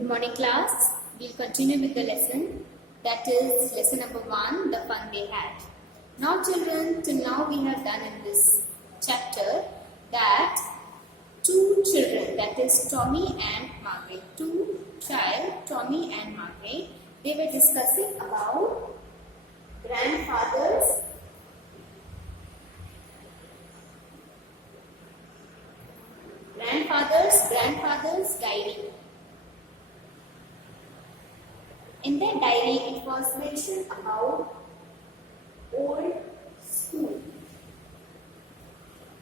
Good morning, class. We'll continue with the lesson. That is lesson number 1, the fun they had. Now children, till now we have done in this chapter that two children, that is Tommy and Margaret, Tommy and Margaret, they were discussing about grandfather's diary. In that diary, it was mentioned about old school.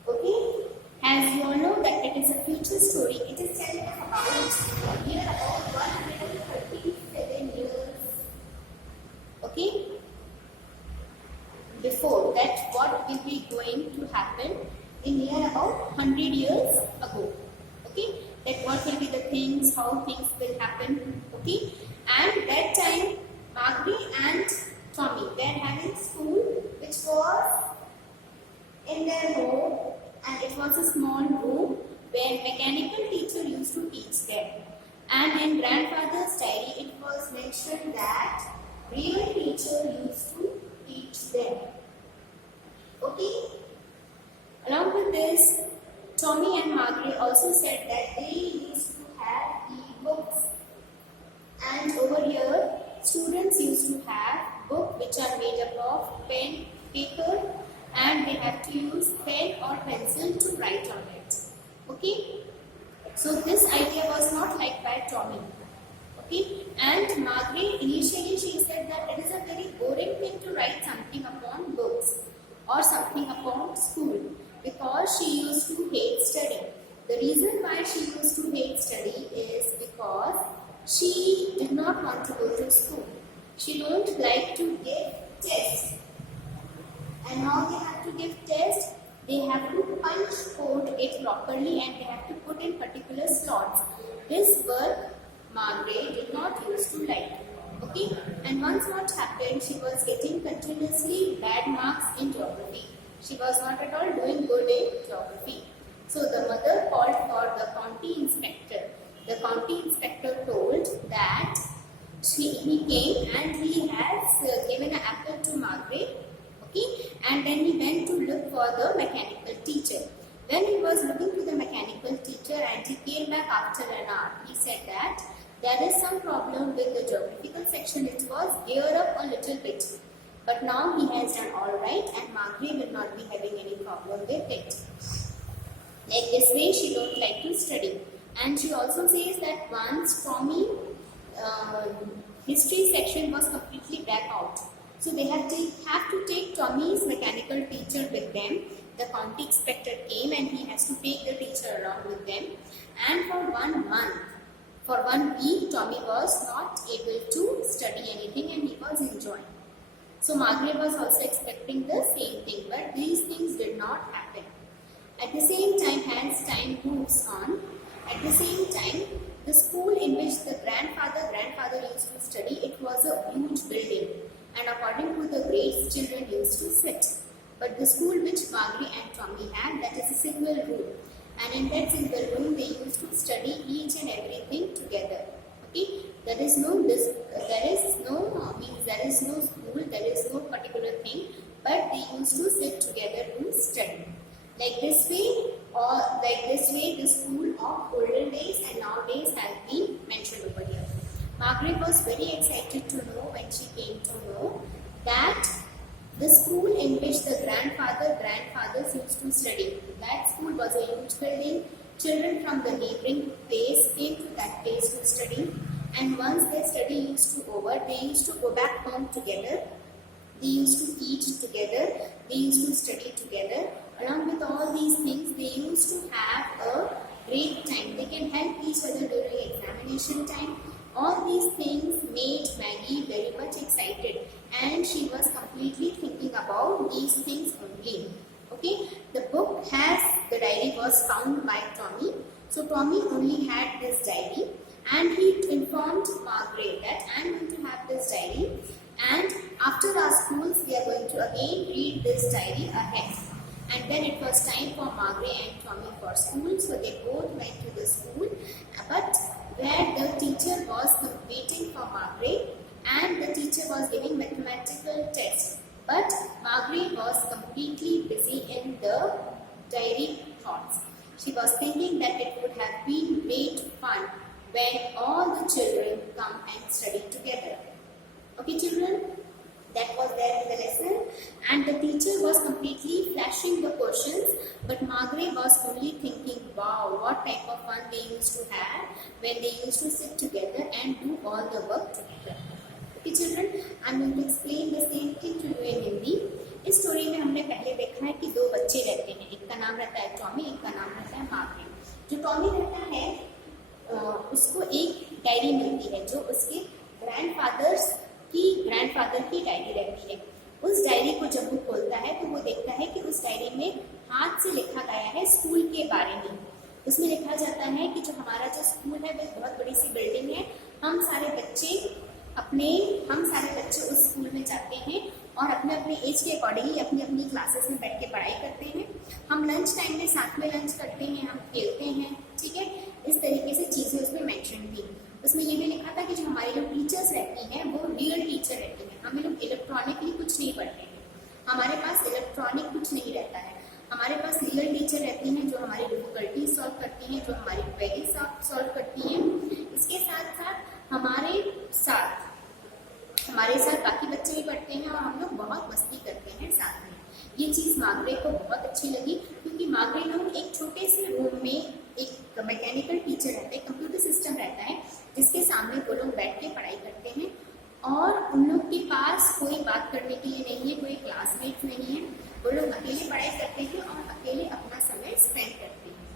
Okay? As you all know that it is a future story, it is telling us about year about 137 years. Okay? Before that, what will be going to happen in year about 100 years ago. Okay? That what will be the things, how things will happen. Okay? And that time, Margaret and Tommy were having school which was in their home, and it was a small room where mechanical teacher used to teach them. And in grandfather's diary, it was mentioned that real teacher used to teach them. Okay? Along with this, Tommy and Margaret also said that they used to have e-books. And over here, students used to have books which are made up of pen, paper, and they have to use pen or pencil to write on it. Okay? So this idea was not liked by Tommy. Okay? And Margaret, initially she said that it is a very boring thing to write something upon books or something upon school, because she used to hate study. The reason why she used to hate study is because she did not want to go to school. She don't like to give tests. And now they have to give tests. They have to punch code it properly and they have to put in particular slots. This work Margaret did not used to like. Okay? And once what happened, she was getting continuously bad marks in geography. She was not at all doing good in geography. So the mother called for the county inspector. The county inspector told that he came and he has given an apple to Margaret. Okay, and then he went to look for the mechanical teacher. When he was looking to the mechanical teacher and he came back after an hour, he said that there is some problem with the geographical section. It was geared up a little bit. But now he has done alright and Margaret will not be having any problem with it. Like this way, she don't like to study. And she also says that once Tommy history section was completely black out. So they have to take Tommy's mechanical teacher with them. The county inspector came and he has to take the teacher along with them. And for 1 month, for 1 week, Tommy was not able to study anything and he was enjoying. So Margaret was also expecting the same thing, but these things did not happen. At the same time, as time moves on, at the same time, the school in which the grandfather used to study, it was a huge building. And according to the grades, children used to sit. But the school which Margaret and Tommy had, that is a single room. And in that single room, they used to study each and everything together. Okay? There is no school, there is no particular thing, but they used to sit together to study. Like this way, the school of olden days and nowadays has been mentioned over here. Margaret was very excited to know when she came to know that the school in which the grandfathers used to study, that school was a huge building. Children from the neighboring place came to that place to study, and once their study used to over, they used to go back home together. They used to eat together. They used to study together. Along with all these things, they used to have a great time. They can help each other during examination time. All these things made Maggie very much excited, and she was completely thinking about these things only. Okay, the diary was found by Tommy. So Tommy only had this diary, and he informed Margaret that I am going to have this diary, and after our schools we are going to again read this diary ahead. And then it was time for Margaret and Tommy for school, so they both went to the school, but where the teacher was She was thinking that it would have been great fun when all the children come and study together. Okay, children, that was there in the lesson, and the teacher was completely flashing the questions, but Margaret was only thinking, wow, what type of fun they used to have when they used to sit together and do all the work together. Okay, children, I am going to explain the same thing to you in Hindi. इस story में हमने पहले देखा है कि दो बच्चे रहते हैं, एक का नाम रहता है टॉमी, एक का नाम रहता है मार्गरेट। जो टॉमी रहता है उसको एक डायरी मिलती है जो उसके ग्रैंडफादर की डायरी रहती है। उस डायरी को जब वो खोलता है तो वो देखता है कि उस डायरी में हाथ से लिखा गया है स्कूल के बारे में। उसमें लिखा जाता है कि जो हमारा जो स्कूल है वो बहुत बड़ी सी बिल्डिंग है, हम सारे बच्चे उस स्कूल में जाते हैं और अपने अपने एज के अकॉर्डिंगली अपनी अपनी क्लासेस में बैठ के पढ़ाई करते हैं। हम लंच टाइम में साथ में लंच करते हैं, हम खेलते हैं, ठीक है। इस तरीके से चीज़ें उसमें मेंशन थी। उसमें ये भी लिखा था कि जो हमारी जो टीचर्स रहती हैं वो रियल टीचर रहती हैं, हमें लोग इलेक्ट्रॉनिकली कुछ नहीं पढ़ते हैं, हमारे पास इलेक्ट्रॉनिक कुछ नहीं रहता है, हमारे पास रियल टीचर रहती हैं जो हमारी डिफिकल्टी सॉल्व करती हैं, जो हमारी क्वेरी सॉल्व करती हैं। इसके साथ साथ हमारे साथ बाकी बच्चे भी पढ़ते हैं और हम लोग बहुत मस्ती करते हैं साथ में। ये चीज़ मार्गरेट को बहुत अच्छी लगी क्योंकि मार्गरेट लोग एक छोटे से रूम में एक मैकेनिकल टीचर रहता है, कंप्यूटर सिस्टम रहता है जिसके सामने वो लोग बैठ के पढ़ाई करते हैं और उन लोग के पास कोई बात करने के लिए नहीं है, कोई क्लासमेट नहीं है, वो लोग अकेले पढ़ाई करते हैं और अकेले अपना समय स्पेंड करते हैं।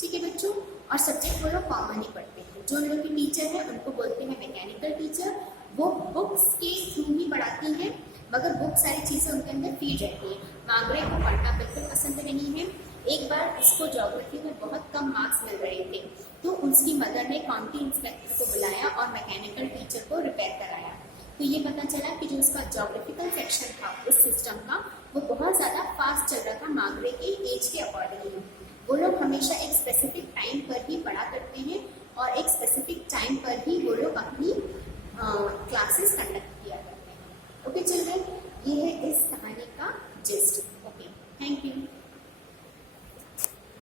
ठीक है बच्चों, और सब्जेक्ट वो लोग कॉमन ही पढ़ते हैं। जो उन लोग की टीचर है उनको बोलते हैं मैकेनिकल टीचर। वो बुक्स के थ्रू ही पढ़ाती हैं मगर बुक सारी चीज़ें उनके अंदर फीड रहती है। मार्गरेट को पढ़ना बिल्कुल पसंद नहीं है। एक बार उसको ज्योग्राफी में बहुत कम मार्क्स मिल रहे थे तो उसकी मदर ने काउंटी इंस्पेक्टर को बुलाया और मैकेनिकल टीचर को रिपेयर कराया। तो ये पता चला कि जो उसका ज्योग्राफिकल सेक्शन था उस सिस्टम का वो बहुत ज़्यादा फास्ट चल रहा था मार्गरेट की एज के अकॉर्डिंगली। वो लोग हमेशा एक स्पेसिफिक टाइम पर ही पढ़ा करते हैं और एक स्पेसिफिक टाइम पर ही वो लोग अपनी क्लासेस कंडक्ट किया करते हैं। ओके चिल्ड्रन, ये है इस कहानी का जिस्ट। Okay, thank you.